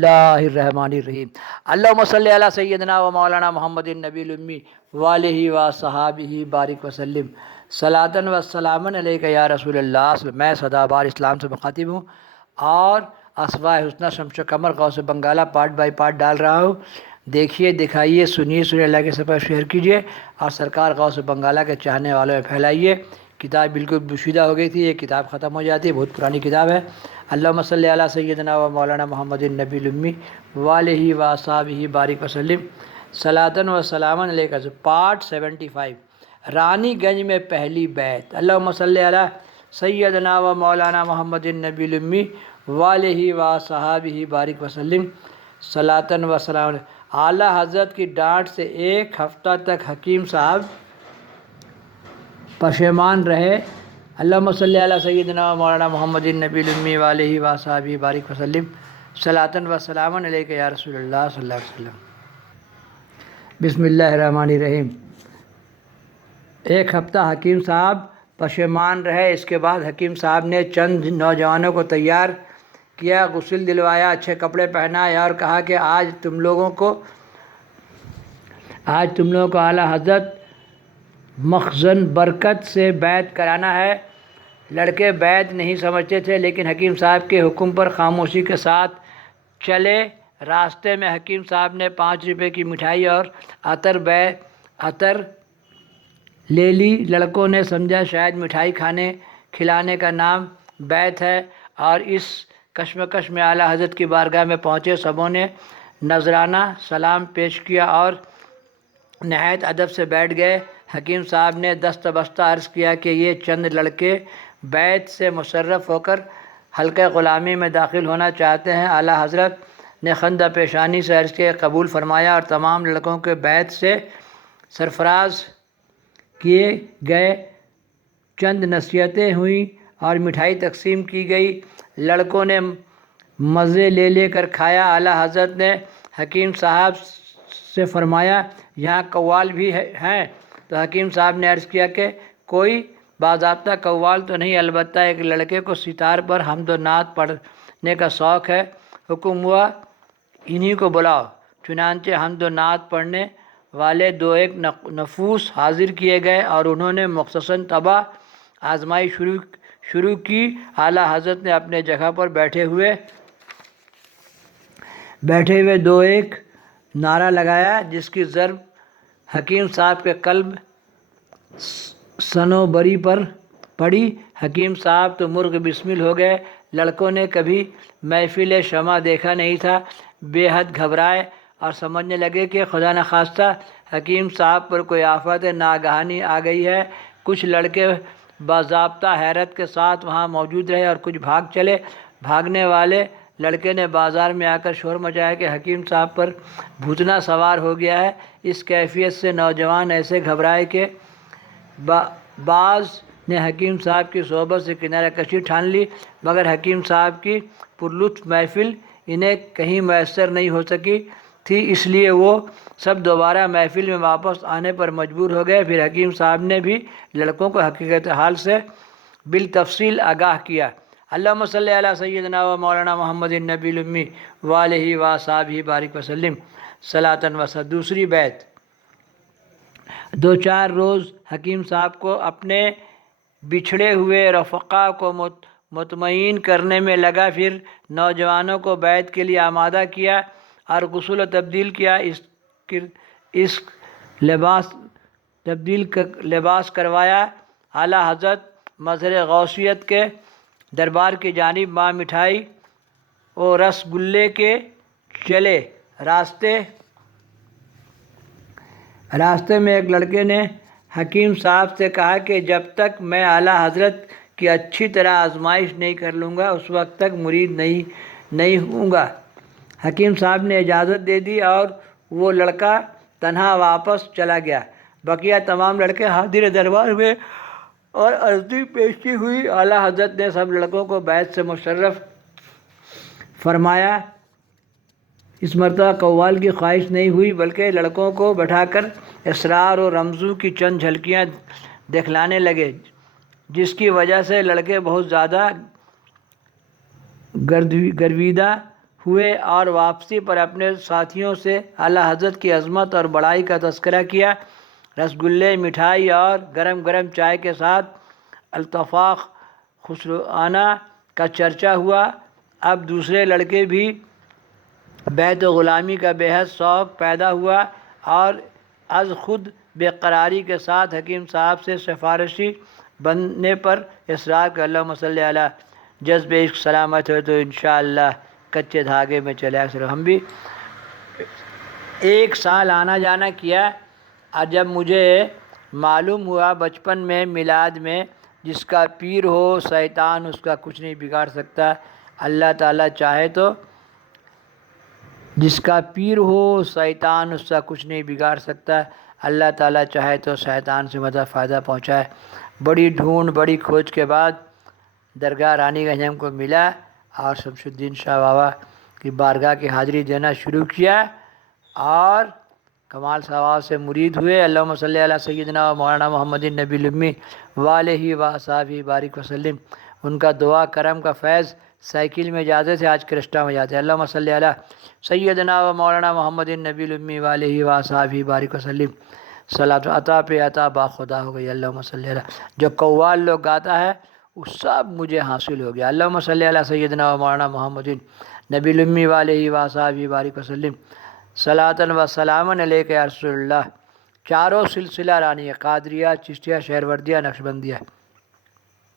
اللہ الرحمن الرحیم اللہم صلی علی سیدنا و مولانا محمد النبی الامی والہ و صحابہ بارک وسلم صلاۃ و سلام علیک یا رسول اللہ۔ میں سدا بار اسلام سے مخاطب ہوں اور اسماء حسنہ شمس و قمر غوث بنگالہ پارٹ بائی پارٹ ڈال رہا ہوں۔ دیکھیے، دکھائیے، سنیے اللہ کے سپاس شیئر کیجیے اور سرکار غوث بنگالہ کے چاہنے والوں میں پھیلائیے۔ کتاب بالکل پوشیدہ ہو گئی تھی، یہ کتاب ختم ہو جاتی ہے، بہت پرانی کتاب ہے۔ اللہم صلی علی سیدنا و مولانا محمد النبی الامی والہ و صحابہ بارک وسلم صلاۃ و سلام علیک۔ پارٹ 75، رانی گنج میں پہلی بیعت۔ اللہم صلی علی سیدنا و مولانا محمد النبی الامی والہ و صحابہ بارک وسلم صلاۃ و سلام علیک۔ اعلیٰ حضرت کی ڈانٹ سے ایک ہفتہ تک حکیم صاحب پشیمان رہے۔ اللہم صلی علی سیدنا و مولانا محمد النبی الامی والہ و صحابہ بارک وسلم صلاۃ و سلام علیک یا رسول اللہ صلی اللہ علیہ وسلم۔ بسم اللہ الرحمن الرحیم۔ ایک ہفتہ حکیم صاحب پشیمان رہے۔ اس کے بعد حکیم صاحب نے چند نوجوانوں کو تیار کیا، غسل دلوایا، اچھے کپڑے پہنائے اور کہا کہ آج تم لوگوں کو اعلیٰ حضرت مخزن برکت سے بیعت کرانا ہے۔ لڑکے بیعت نہیں سمجھتے تھے، لیکن حکیم صاحب کے حکم پر خاموشی کے ساتھ چلے۔ راستے میں حکیم صاحب نے 5 روپے کی مٹھائی اور عطر لے لی۔ لڑکوں نے سمجھا شاید مٹھائی کھلانے کا نام بیعت ہے، اور اس کشمکش میں اعلیٰ حضرت کی بارگاہ میں پہنچے۔ سبوں نے نذرانہ سلام پیش کیا اور نہایت ادب سے بیٹھ گئے۔ حکیم صاحب نے دست بستہ عرض کیا کہ یہ چند لڑکے بیعت سے مشرف ہو کر حلقہ غلامی میں داخل ہونا چاہتے ہیں۔ اعلیٰ حضرت نے خندہ پیشانی سے عرض کیا، قبول فرمایا، اور تمام لڑکوں کے بیعت سے سرفراز کیے گئے۔ چند نصیحتیں ہوئیں اور مٹھائی تقسیم کی گئی۔ لڑکوں نے مزے لے کر کھایا۔ اعلیٰ حضرت نے حکیم صاحب سے فرمایا، یہاں قوال بھی ہیں؟ تو حکیم صاحب نے عرض کیا کہ کوئی باضابطہ قوال تو نہیں، البتہ ایک لڑکے کو ستار پر حمد و نعت پڑھنے کا شوق ہے۔ حکم ہوا انہی کو بلاؤ۔ چنانچہ حمد و نعت پڑھنے والے 2-1 نفوس حاضر کیے گئے اور انہوں نے مختصر طبع آزمائی شروع کی۔ اعلیٰ حضرت نے اپنے جگہ پر بیٹھے ہوئے 2-1 نعرہ لگایا، جس کی ضرب حکیم صاحب کے قلب صنوبری پر پڑی۔ حکیم صاحب تو مرغ بسمل ہو گئے۔ لڑکوں نے کبھی محفل شمع دیکھا نہیں تھا، بے حد گھبرائے اور سمجھنے لگے کہ خدا نخواستہ حکیم صاحب پر کوئی آفت ناگہانی آ گئی ہے۔ کچھ لڑکے باضابطہ حیرت کے ساتھ وہاں موجود رہے اور کچھ بھاگ چلے۔ بھاگنے والے لڑکے نے بازار میں آ کر شور مچایا کہ حکیم صاحب پر بھوتنا سوار ہو گیا ہے۔ اس کیفیت سے نوجوان ایسے گھبرائے کہ بعض نے حکیم صاحب کی صحبت سے کنارہ کشی ٹھان لی، مگر حکیم صاحب کی پرلطف محفل انہیں کہیں میسر نہیں ہو سکی تھی، اس لیے وہ سب دوبارہ محفل میں واپس آنے پر مجبور ہو گئے۔ پھر حکیم صاحب نے بھی لڑکوں کو حقیقت حال سے بالتفصیل آگاہ کیا۔ اللہم صلی علی سیدنا و مولانا محمد النبی الامی والہ و صحابہ بارک وسلم صلاۃ و سلام۔ دوسری بیعت۔ 2-4 روز حکیم صاحب کو اپنے بچھڑے ہوئے رفقا کو مطمئن کرنے میں لگا، پھر نوجوانوں کو بیعت کے لیے آمادہ کیا اور غسل و تبدیل کیا، لباس کروایا۔ اعلیٰ حضرت مظہر غوثیت کے دربار کی جانب ماں مٹھائی و رس گلے کے چلے۔ راستے میں ایک لڑکے نے حکیم صاحب سے کہا کہ جب تک میں اعلیٰ حضرت کی اچھی طرح آزمائش نہیں کر لوں گا، اس وقت تک مرید نہیں ہوں گا۔ حکیم صاحب نے اجازت دے دی اور وہ لڑکا تنہا واپس چلا گیا۔ بقیہ تمام لڑکے حاضر دربار ہوئے اور عرضی پیش کی ہوئی۔ اعلیٰ حضرت نے سب لڑکوں کو بیعت سے مشرف فرمایا۔ اس مرتبہ قوال کی خواہش نہیں ہوئی، بلکہ لڑکوں کو بٹھا کر اسرار و رمزوں کی چند جھلکیاں دکھلانے لگے، جس کی وجہ سے لڑکے بہت زیادہ گرویدہ ہوئے اور واپسی پر اپنے ساتھیوں سے اعلیٰ حضرت کی عظمت اور بڑائی کا تذکرہ کیا۔ رسگلے، مٹھائی اور گرم گرم چائے کے ساتھ الطفاق خسروانہ کا چرچا ہوا۔ اب دوسرے لڑکے بھی بیعت و غلامی کا بے حد شوق پیدا ہوا اور از خود بے قراری کے ساتھ حکیم صاحب سے سفارشی بننے پر اصرار کر اللہم صلی علی جذب عشق سلامت ہو تو انشاءاللہ کچے دھاگے میں چلے آئے۔ ہم بھی 1 سال آنا جانا کیا اور جب مجھے معلوم ہوا بچپن میں میلاد میں جس کا پیر ہو شیطان اس کا کچھ نہیں بگاڑ سکتا، اللہ تعالیٰ چاہے تو جس کا پیر ہو شیطان اس کا کچھ نہیں بگاڑ سکتا، اللہ تعالیٰ چاہے تو شیطان سے مدد فائدہ پہنچائے۔ بڑی ڈھونڈ بڑی کھوج کے بعد درگاہ رانی گنج ہم کو ملا اور شمس الدین شاہ بابا کی بارگاہ کی حاضری دینا شروع کیا اور کمال صاحب سے مرید ہوئے۔ اللہم صلی علی سیدنا و مولانا محمد النبی الامی وآلہ وصحبہ بارک وسلم۔ ان کا دعا کرم کا فیض سائیکل میں جاتے تھے، آج کرسٹا میں جاتے ہیں۔ اللہم صلی علی سیدنا و مولانا محمد النبی الامی وآلہ وصحبہ بارک وسلم۔ صلاۃ عطا پہ عطا با خدا ہو گئی۔ اللہم صلی علی جو قوال لوگ گاتا ہے وہ سب مجھے حاصل ہو گیا۔ اللہم صلی علی سیدنا و مولانا محمد نبی الامی وآلہ وصحبہ بارک وسلم۔ صلاۃ و سلام علیک یا رسول اللہ۔ چاروں سلسلہ رانی قادریہ، چشتیہ، شہروردیہ، نقشبندیہ۔